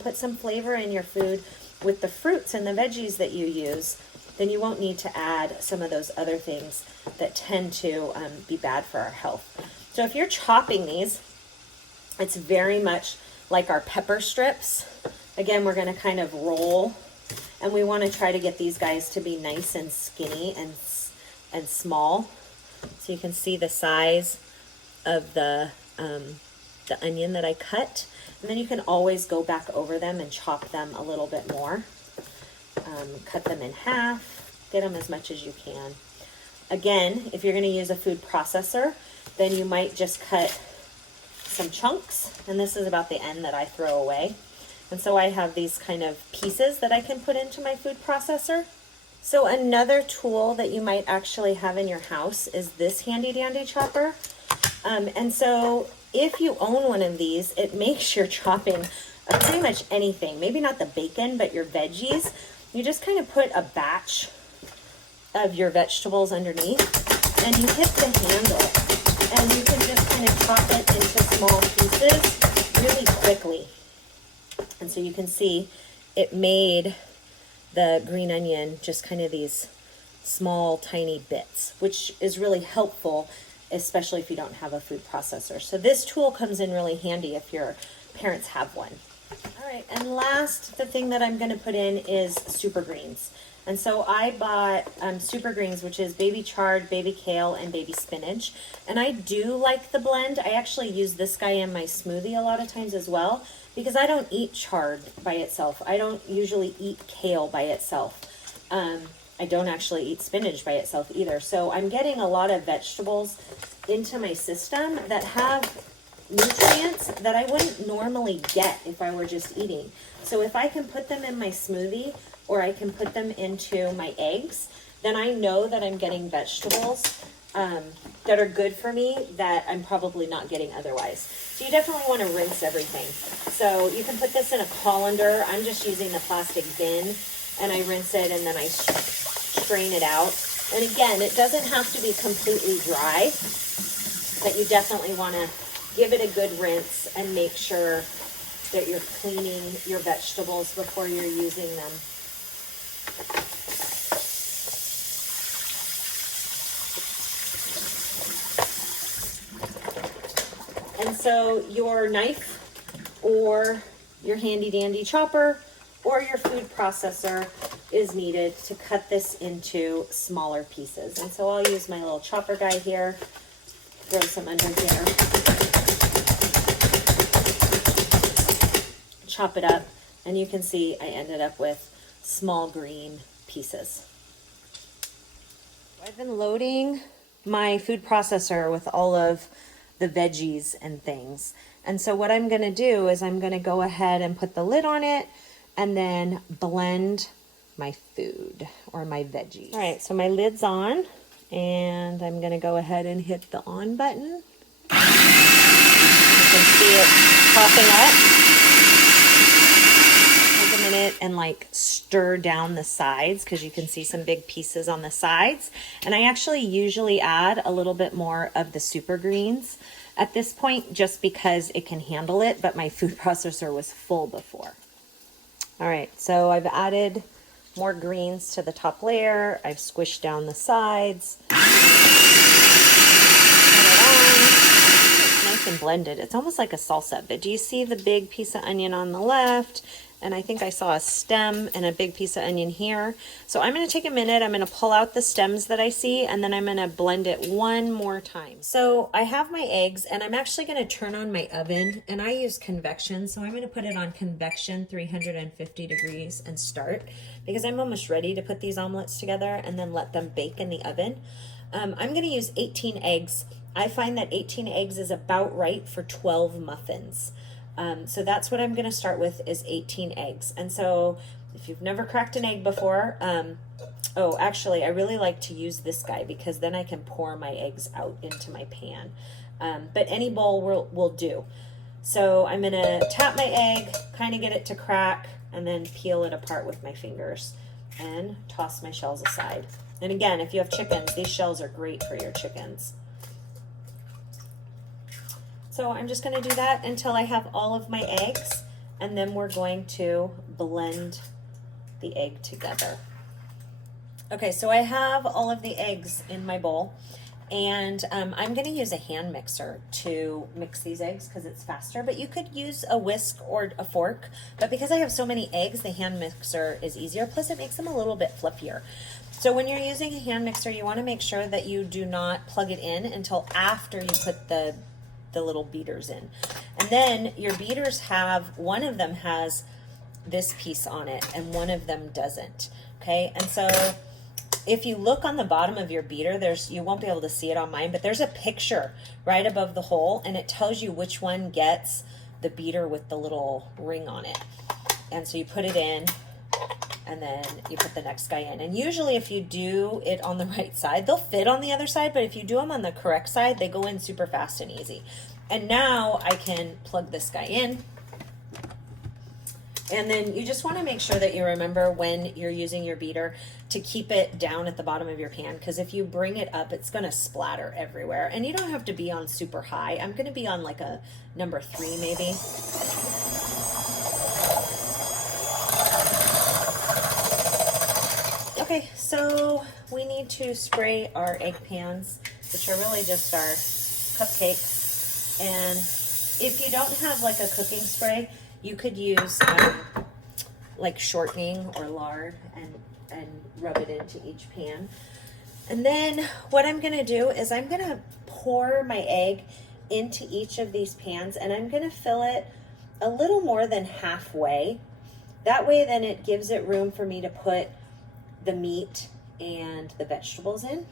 Put some flavor in your food with the fruits and the veggies that you use, then you won't need to add some of those other things that tend to be bad for our health. So if you're chopping these, it's very much like our pepper strips. Again, we're going to kind of roll, and we want to try to get these guys to be nice and skinny and small. So you can see the size of the onion that I cut. And then you can always go back over them and chop them a little bit more. Cut them in half, get them as much as you can. Again, if you're going to use a food processor, then you might just cut some chunks, and this is about the end that I throw away. And so I have these kind of pieces that I can put into my food processor. So another tool that you might actually have in your house is this handy dandy chopper. And so if you own one of these, it makes your chopping of pretty much anything, maybe not the bacon, but your veggies. You just kind of put a batch of your vegetables underneath, and you hit the handle, and you can just kind of chop it into small pieces really quickly. And so you can see it made the green onion just kind of these small, tiny bits, which is really helpful, especially if you don't have a food processor. So this tool comes in really handy if your parents have one. All right, and last, the thing that I'm going to put in is super greens. And so I bought super greens, which is baby chard, baby kale, and baby spinach. And I do like the blend. I actually use this guy in my smoothie a lot of times as well, because I don't eat chard by itself. I don't usually eat kale by itself. I don't actually eat spinach by itself either. So I'm getting a lot of vegetables into my system that have nutrients that I wouldn't normally get if I were just eating. So if I can put them in my smoothie, or I can put them into my eggs, then I know that I'm getting vegetables that are good for me that I'm probably not getting otherwise. So you definitely want to rinse everything. So you can put this in a colander. I'm just using the plastic bin, and I rinse it, and then I strain it out. And again, it doesn't have to be completely dry, but you definitely want to give it a good rinse and make sure that you're cleaning your vegetables before you're using them. And so your knife or your handy dandy chopper or your food processor is needed to cut this into smaller pieces. And so I'll use my little chopper guy here, throw some under here, chop it up, and you can see I ended up with small green pieces. I've been loading my food processor with all of the veggies and things. And so what I'm going to do is I'm going to go ahead and put the lid on it and then blend my food or my veggies. All right, so my lid's on, and I'm going to go ahead and hit the on button. You can see it popping up. Take a minute and like stir down the sides, because you can see some big pieces on the sides. And I actually usually add a little bit more of the super greens at this point, just because it can handle it, but my food processor was full before. All right, so I've added more greens to the top layer. I've squished down the sides. Turn it on. It's nice and blended. It's almost like a salsa, but do you see the big piece of onion on the left? And I think I saw a stem and a big piece of onion here. So I'm going to take a minute. I'm going to pull out the stems that I see, and then I'm going to blend it one more time. So I have my eggs, and I'm actually going to turn on my oven, and I use convection. So I'm going to put it on convection 350 degrees and start, because I'm almost ready to put these omelets together and then let them bake in the oven. I'm going to use 18 eggs. I find that 18 eggs is about right for 12 muffins. So that's what I'm going to start with, is 18 eggs. And so if you've never cracked an egg before, oh, actually, I really like to use this guy, because then I can pour my eggs out into my pan. But any bowl will do. So I'm going to tap my egg, kind of get it to crack, and then peel it apart with my fingers and toss my shells aside. And again, if you have chickens, these shells are great for your chickens. So I'm just going to do that until I have all of my eggs, and then we're going to blend the egg together. Okay, so I have all of the eggs in my bowl, and I'm going to use a hand mixer to mix these eggs because it's faster, but you could use a whisk or a fork, but because I have so many eggs, the hand mixer is easier, plus it makes them a little bit fluffier. So when you're using a hand mixer, you want to make sure that you do not plug it in until after you put the little beaters in. And then your beaters have, one of them has this piece on it and one of them doesn't. Okay, and so if you look on the bottom of your beater, you won't be able to see it on mine, but there's a picture right above the hole, and it tells you which one gets the beater with the little ring on it. And so you put it in, and then you put the next guy in. And usually if you do it on the right side, they'll fit on the other side, but if you do them on the correct side, they go in super fast and easy. And now I can plug this guy in. And then you just want to make sure that you remember when you're using your beater to keep it down at the bottom of your pan, because if you bring it up, it's going to splatter everywhere. And you don't have to be on super high. I'm going to be on like a number 3 maybe. Okay, so we need to spray our egg pans, which are really just our cupcakes. And if you don't have like a cooking spray, you could use like shortening or lard and rub it into each pan. And then what I'm gonna do is I'm gonna pour my egg into each of these pans, and I'm gonna fill it a little more than halfway. That way then it gives it room for me to put the meat and the vegetables in.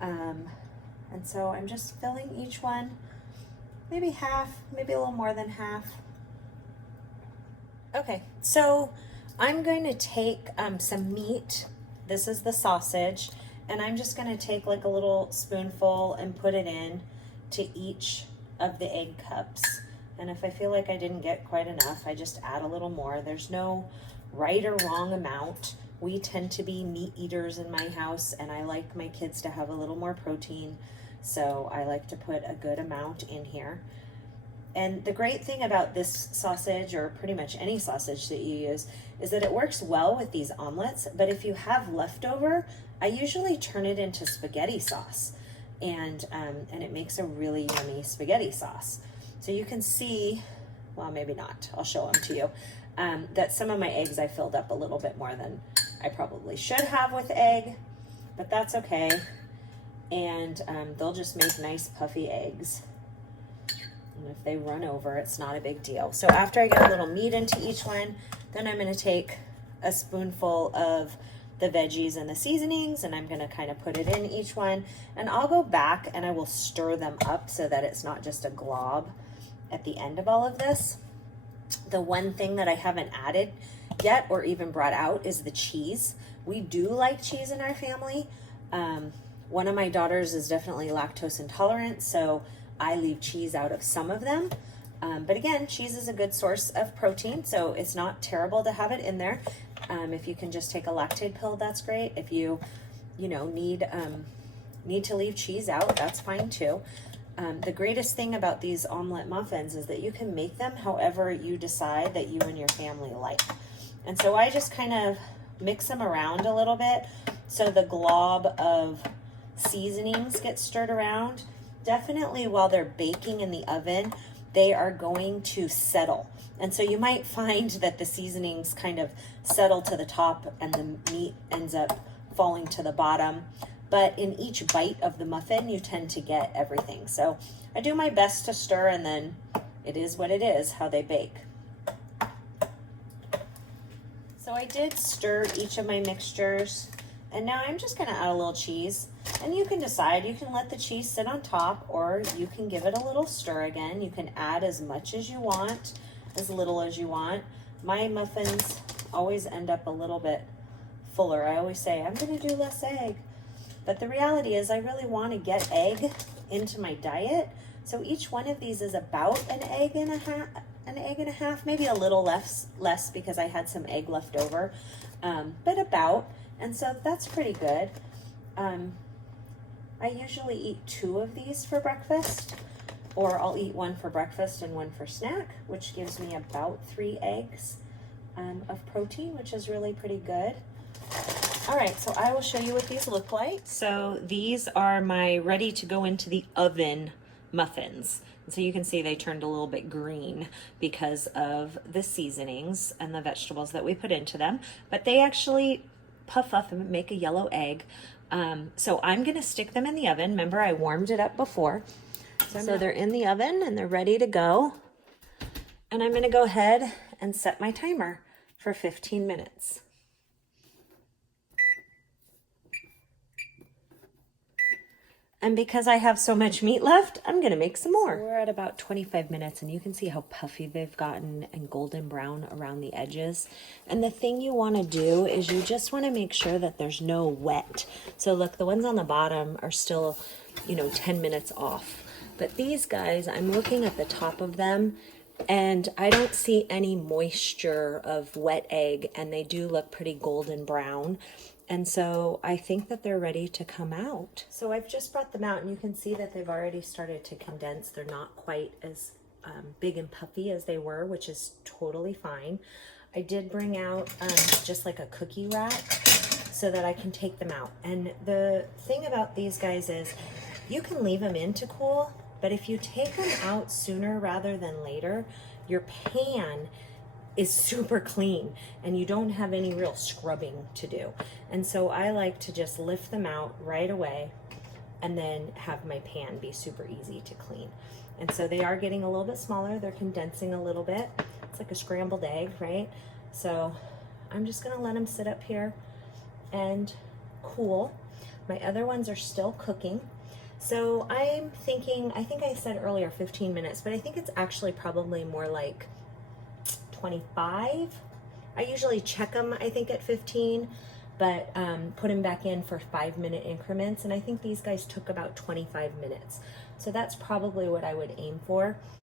And so I'm just filling each one, maybe half, maybe a little more than half. Okay, so I'm going to take some meat. This is the sausage, and I'm just going to take like a little spoonful and put it in to each of the egg cups. And if I feel like I didn't get quite enough, I just add a little more. There's no right or wrong amount. We tend to be meat eaters in my house, and I like my kids to have a little more protein, so I like to put a good amount in here. And the great thing about this sausage, or pretty much any sausage that you use, is that it works well with these omelets, but if you have leftover, I usually turn it into spaghetti sauce, and it makes a really yummy spaghetti sauce. So you can see, well, maybe not, I'll show them to you, that some of my eggs I filled up a little bit more than I probably should have with egg, but that's okay. And they'll just make nice puffy eggs. And if they run over, it's not a big deal. So after I get a little meat into each one, then I'm gonna take a spoonful of the veggies and the seasonings, and I'm gonna kind of put it in each one. And I'll go back and I will stir them up so that it's not just a glob at the end of all of this. The one thing that I haven't added yet or even brought out is the cheese. We do like cheese in our family. One of my daughters is definitely lactose intolerant, so I leave cheese out of some of them. But again, cheese is a good source of protein, so it's not terrible to have it in there. If you can just take a lactate pill, that's great. If you need to leave cheese out, that's fine too. The greatest thing about these omelette muffins is that you can make them however you decide that you and your family like. And so I just kind of mix them around a little bit so the glob of seasonings get stirred around. Definitely while they're baking in the oven, they are going to settle. And so you might find that the seasonings kind of settle to the top and the meat ends up falling to the bottom. But in each bite of the muffin, you tend to get everything. So I do my best to stir, and then it is what it is, how they bake. So I did stir each of my mixtures, and now I'm just gonna add a little cheese. And you can decide, you can let the cheese sit on top, or you can give it a little stir again. You can add as much as you want, as little as you want. My muffins always end up a little bit fuller. I always say, I'm gonna do less egg. But the reality is I really want to get egg into my diet. So each one of these is about an egg and a half, maybe a little less because I had some egg left over, but about. And so that's pretty good. I usually eat 2 of these for breakfast. or I'll eat one for breakfast and one for snack, which gives me about 3 eggs of protein, which is really pretty good. All right, so I will show you what these look like. So these are my ready to go into the oven muffins. And so you can see they turned a little bit green because of the seasonings and the vegetables that we put into them, but they actually puff up and make a yellow egg. So I'm gonna stick them in the oven. Remember, I warmed it up before. So they're in the oven and they're ready to go. And I'm gonna go ahead and set my timer for 15 minutes. And because I have so much meat left, I'm gonna make some more. So we're at about 25 minutes and you can see how puffy they've gotten and golden brown around the edges. And the thing you wanna do is you just wanna make sure that there's no wet. So look, the ones on the bottom are still, 10 minutes off. But these guys, I'm looking at the top of them and I don't see any moisture of wet egg, and they do look pretty golden brown. And so I think that they're ready to come out. So I've just brought them out and you can see that they've already started to condense. They're not quite as big and puffy as they were, which is totally fine. I did bring out just like a cookie rack so that I can take them out. And the thing about these guys is you can leave them in to cool, but if you take them out sooner rather than later, your pan is super clean and you don't have any real scrubbing to do. And so I like to just lift them out right away and then have my pan be super easy to clean. And so they are getting a little bit smaller. They're condensing a little bit. It's like a scrambled egg, right? So I'm just gonna let them sit up here and cool. My other ones are still cooking. So I'm thinking, I think I said earlier 15 minutes, but I think it's actually probably more like 25. I usually check them, I think, at 15, but put them back in for 5-minute increments. And I think these guys took about 25 minutes. So that's probably what I would aim for.